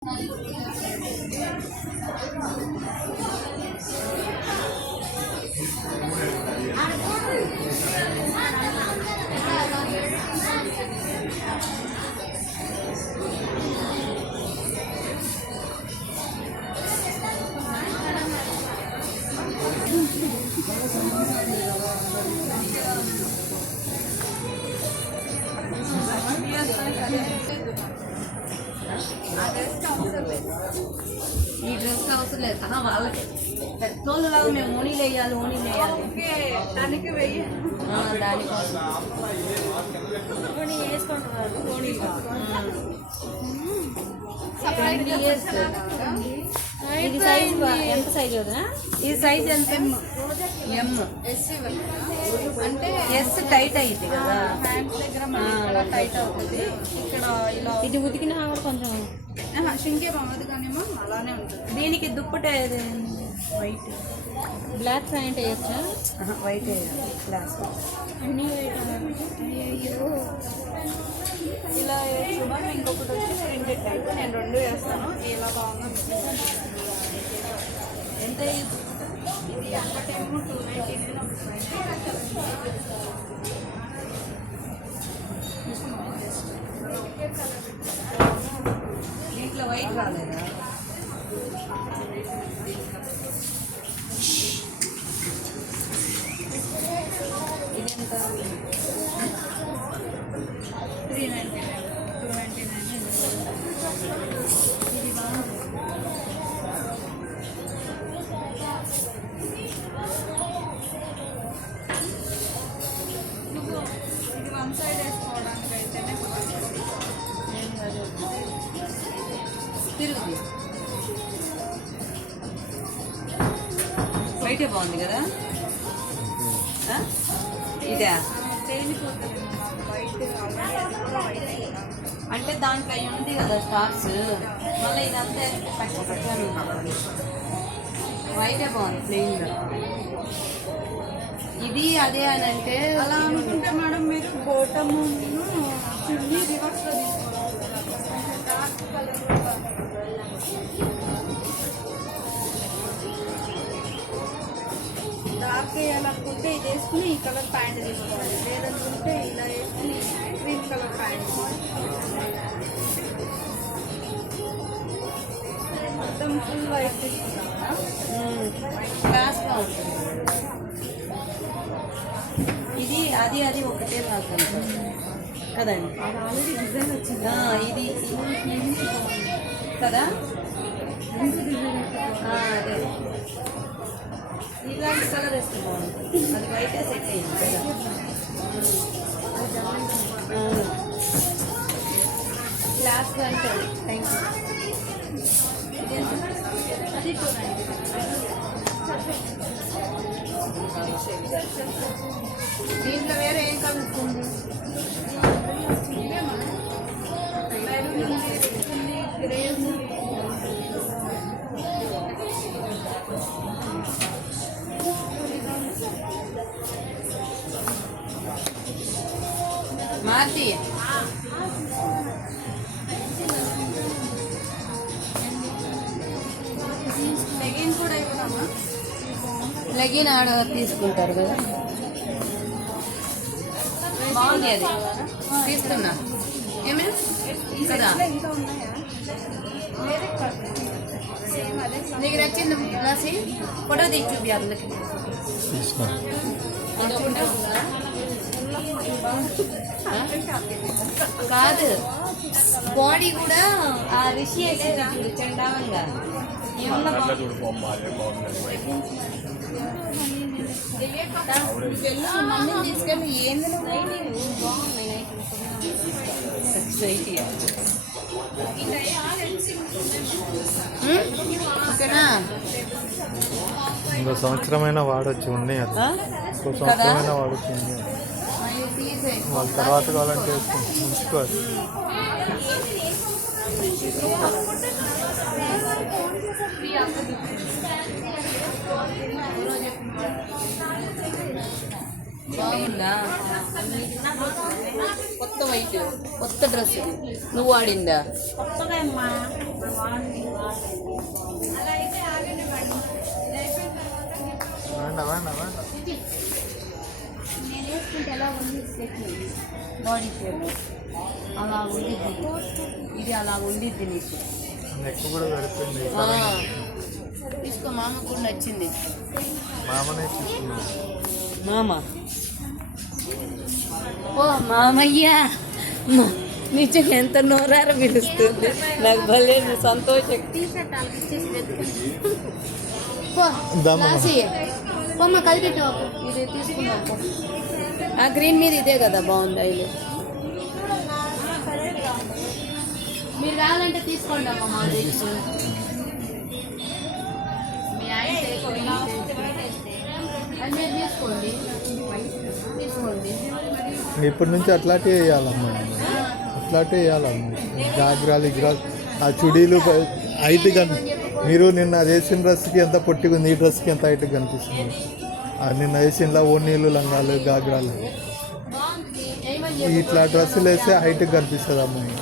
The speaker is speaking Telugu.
ఈ డ్రెస్ అవసరం లేదు వాళ్ళకి పెద్దోళ్ళలాగా మేము ఓనీలు వేయాలి దానికి వెయ్యి దానికోసం వేసుకుంటున్నారు ఇది సైజ్ ఎంత సైజ్ వదినా ఈ సైజ్ ఎంత ఎమ్ అంటే ఎస్ టైట్ అయింది కదా హ్యాండ్స్ దగ్గర టైట్ అవుతుంది ఇక్కడ ఇలా ఇది ఉతికినా కూడా కొంచెం షింకే బాగుంది కానేమో అలానే ఉంటుంది. దీనికి దుప్పటే వైట్ బ్లాక్ ప్యాంట్ వేయచ్చా? వైట్ గ్లాస్ అన్నీ వైట్ ఇలా వేయచ్చు. ఇంకొకటి వచ్చి ప్రింటెడ్ టైప్. నేను రెండు వేస్తాను. ఎలా బాగుందో ఎంత ఇది అక్కటేమో 299 దీంట్లో వైట్ రాలేదా? ఇదెంత? 399 299 ఇది బాగుంది. ఇది వన్ సైడ్ వేసుకోవడానికి అయితేనే తిరుగుది వైటే బాగుంది కదా? ఇదా తేలిపోతుంది. వైట్ ఆల్రెడీ అంటే దాంట్లో అవి ఉంది కదా స్టార్స్, మళ్ళీ ఇదంతా పెట్టాను. వైటే బాగుంది ప్లెయిన్గా. ఇది అదే అని అంటే అలా అనుకుంటే మేడం మీరు బోటము చున్నీ రివర్స్లో తీసుకోవాలి. డార్క్ కలర్ డార్క్ వేయాలనుకుంటే ఇది వేసుకుని ఈ కలర్ ప్యాంట్ తీసుకోవాలి. లేదనుకుంటే ఇలా వేసుకుని గ్రీన్ కలర్ ప్యాంట్ మొత్తం ఫుల్ వైట్ తీసుకుంటామా? క్లాస్గా ఉంటుంది. ఇది అది ఒకటే రాదు కదండి. అది ఆల్రెడీ డిజైన్ వచ్చింది. ఇది కదా? అదే ఇలాంటి కలర్ వేస్తే బాగుంటుంది. అది వైటే సెట్ అయ్యింది కదా. క్లాస్గా అంటే థ్యాంక్ యూ. అది చూడండి. దీంట్లో వేరే ఏం కలర్స్ ఉంది? గ్రే ఉంది. మార్తి లెగిన్ కూడా ఇవ్వడమ్మా. లెగిన్ ఆడ తీసుకుంటారు కదా. బాగుంది అది తీసుకున్నా ఏమేమి కదా. ఇంకా ఉన్నాయా? వేరే సేమ్ అదే నీకు నచ్చింది రాసి ఫోటో తీసి చూపి అందులోకి. కాదు బాడీ కూడా ఆ రిషి వేసింది చూడు చండాలంగా. ఏమన్నా మమ్మీ తీసుకెళ్ళి ఏంది బాగున్నాయి. ఓకేనా? ఇంకో సంవత్సరమైనా వాడచ్చు ఉండి ఇంకో సంవత్సరమైనా వాడచ్చు ఉండి వాళ్ళ తర్వాత కావాలంటే ఉంచుకోవాలి. బాగుందా? కొత్త వైట్ కొత్త డ్రెస్ నువ్వు వాడిందా? కొత్తగా వేండా వేండా వేండా నేను వేసుకుంటే ఎలా ఉంది బాడీ షేప్ అలా ఉండిద్ది, ఇది అలా ఉండిద్ది నీకు. నెక్ కూడా పెడుతుంది. తీసుకో, మామకు కూడా నచ్చింది. మామనే తీసుకున్నాను. మామ ఓ మామయ్య, నిజంగా ఎంత నోరార పిలుస్తుంది నాకు, భలే సంతోషం. పోమ్మ కలిపెట్టు, ఇది తీసుకున్నాం. ఆ గ్రీన్ మీద ఇదే కదా బాగుంది. అయ్యి మీరు కావాలంటే తీసుకోండి అమ్మ, మా దగ్గర మీ ఆయన అది మీరు తీసుకోండి, తీసుకోండి. ఇప్పటి నుంచి అట్లాంటివి వేయాలమ్మా, అట్లాంటివి వేయాలమ్మా. గాగ్రాలు ఇగ్రాలు ఆ చుడీలు హైట్ మీరు నిన్న వేసిన డ్రెస్కి ఎంత పొట్టిగా ఉంది, ఈ డ్రెస్కి ఎంత హైట్ కనిపిస్తుంది. నిన్న వేసిన ఓనీలు లంగాలు గాగ్రాలు ఇట్లా డ్రెస్సులు వేస్తే హైట్ కనిపిస్తుంది అమ్మాయి.